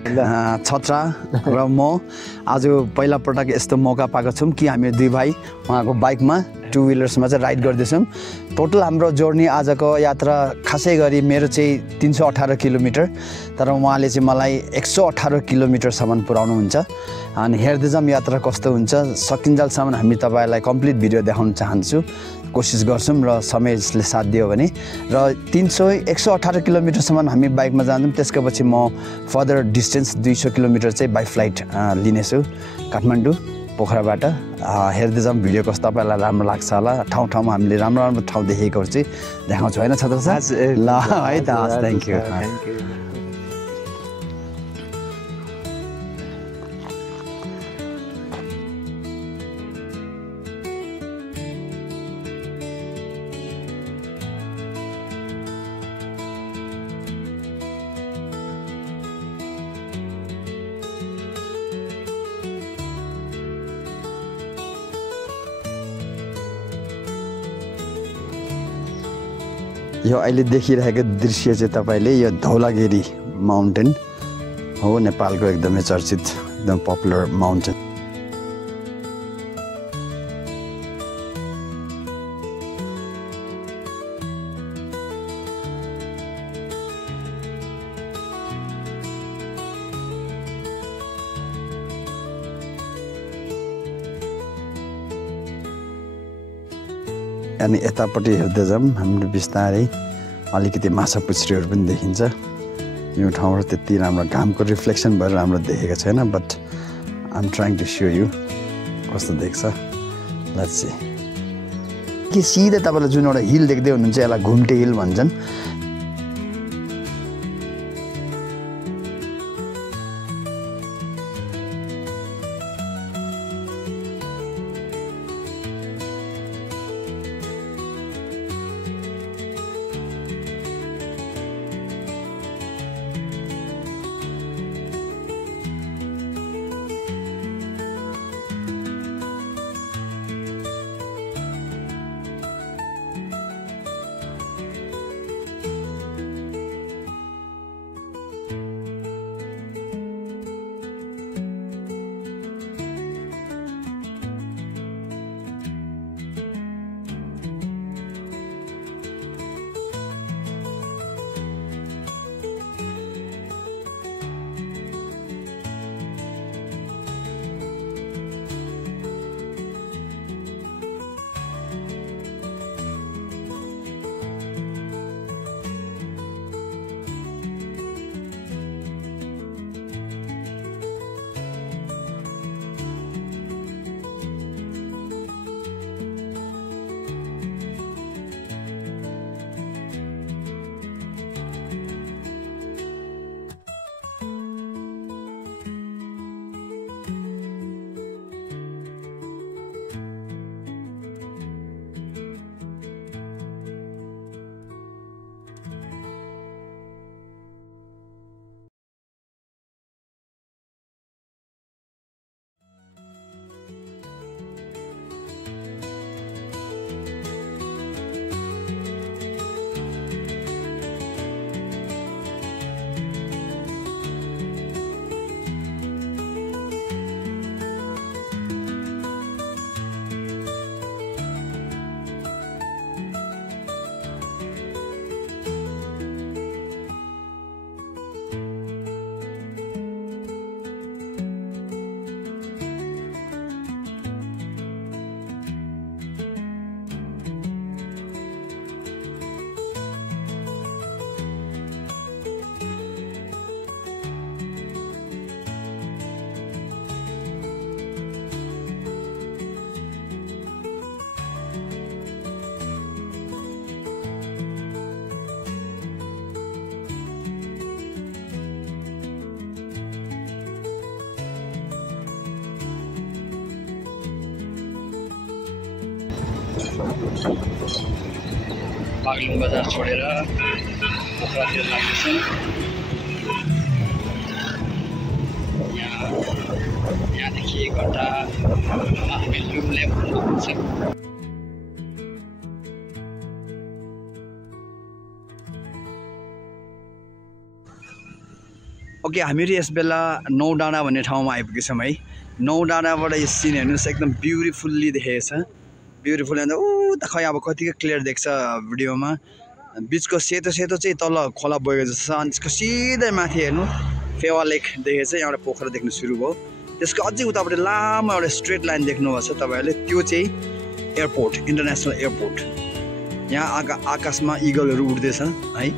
छत्रा र म आज पहिला पटक यस्तो मौका पाएको छौँ कि हामी दुई भाइ उहाँको बाइकमा टु व्हिलर्समा चाहिँ राइड गर्दैछौँ। टोटल हाम्रो जर्नी आजको यात्रा खासै गरी मेरो चाहिँ 318 किलोमिटर, तर उहाँले चाहिँ मलाई 118 किलोमिटरसम्म पुर्याउनुहुन्छ। अनि हेर्दै जाऊँ यात्रा कस्तो हुन्छ। सकिन्जेलसम्म हामी तपाईँलाई कम्प्लिट भिडियो देखाउन चाहन्छु, कोसिस गर्छौँ र समयले साथ दियो भने। र 118 किलोमिटरसम्म हामी बाइकमा जान्छौँ। त्यसको पछि म फर्दर डिस्टेन्स 200 किलोमिटर चाहिँ बाई फ्लाइट लिनेछु काठमाडौँ पोखराबाट। हेर्दै जाऊँ भिडियो कस्तो तपाईँलाई राम्रो लाग्छ होला। ठाउँ ठाउँमा हामीले राम्रो राम्रो ठाउँ देखेकोहरू चाहिँ देखाउँछु होइन छत्र सर? ल है त, हस्, थ्याङ्क यू। यो अहिले देखिरहेको दृश्य चाहिँ तपाईँले यो धौलागिरी माउन्टेन हो, नेपालको एकदमै चर्चित एकदम पपुलर माउन्टेन। अनि यतापट्टि हेर्दै जाऊँ हाम्रो बिस्तारै अलिकति माछा पुच्छ्रीहरू पनि देखिन्छ। यो ठाउँबाट त्यति राम्रो घामको रिफ्लेक्सन भएर राम्रो देखेको छैन, but I am trying to show you कस्तो देख्छ। लेट्स सी कि सिधै तपाईँले जुन एउटा हिल देख्दै हुनुहुन्छ यसलाई घुम्टे हिल भन्छन्। बागलुङ बजार छोडेर पोखरातिर लाग्दैछौँ। यहाँदेखि 1 घन्टामा हामी लुम्ले पुग्छौँ। ओके हामीहरू यस बेला नौडाँडा भन्ने ठाउँमा आइपुगेछौँ है। नौडाँडाबाट यो सिन हेर्नुहोस् एकदम ब्युटिफुल्ली देखेको छ। ब्युटिफुल अन्त त खै अब कतिको क्लियर देख्छ भिडियोमा। बिचको सेतो सेतो चाहिँ तल खोला बगेको जस्तो छ। अनि त्यसको सिधै माथि हेर्नु फेवा लेक देखेको छ। यहाँबाट पोखरा देख्नु सुरु भयो। त्यसको अझै उतापट्टि लामो एउटा स्ट्रेट लाइन देख्नुभएको छ तपाईँहरूले। त्यो चाहिँ एयरपोर्ट, इन्टरनेसनल एयरपोर्ट। यहाँ आकाशमा इगलहरू उड्दैछ है।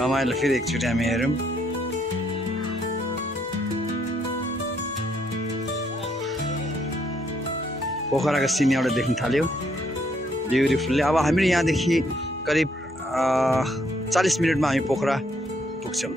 रमाइलो फेरि एकचोटि हामी हेरौँ। पोखराको सिन एउटा देख्न थाल्यो ब्युटिफुल्ली। अब हामी यहाँदेखि करिब 40 मिनटमा हामी पोखरा पुग्छौँ।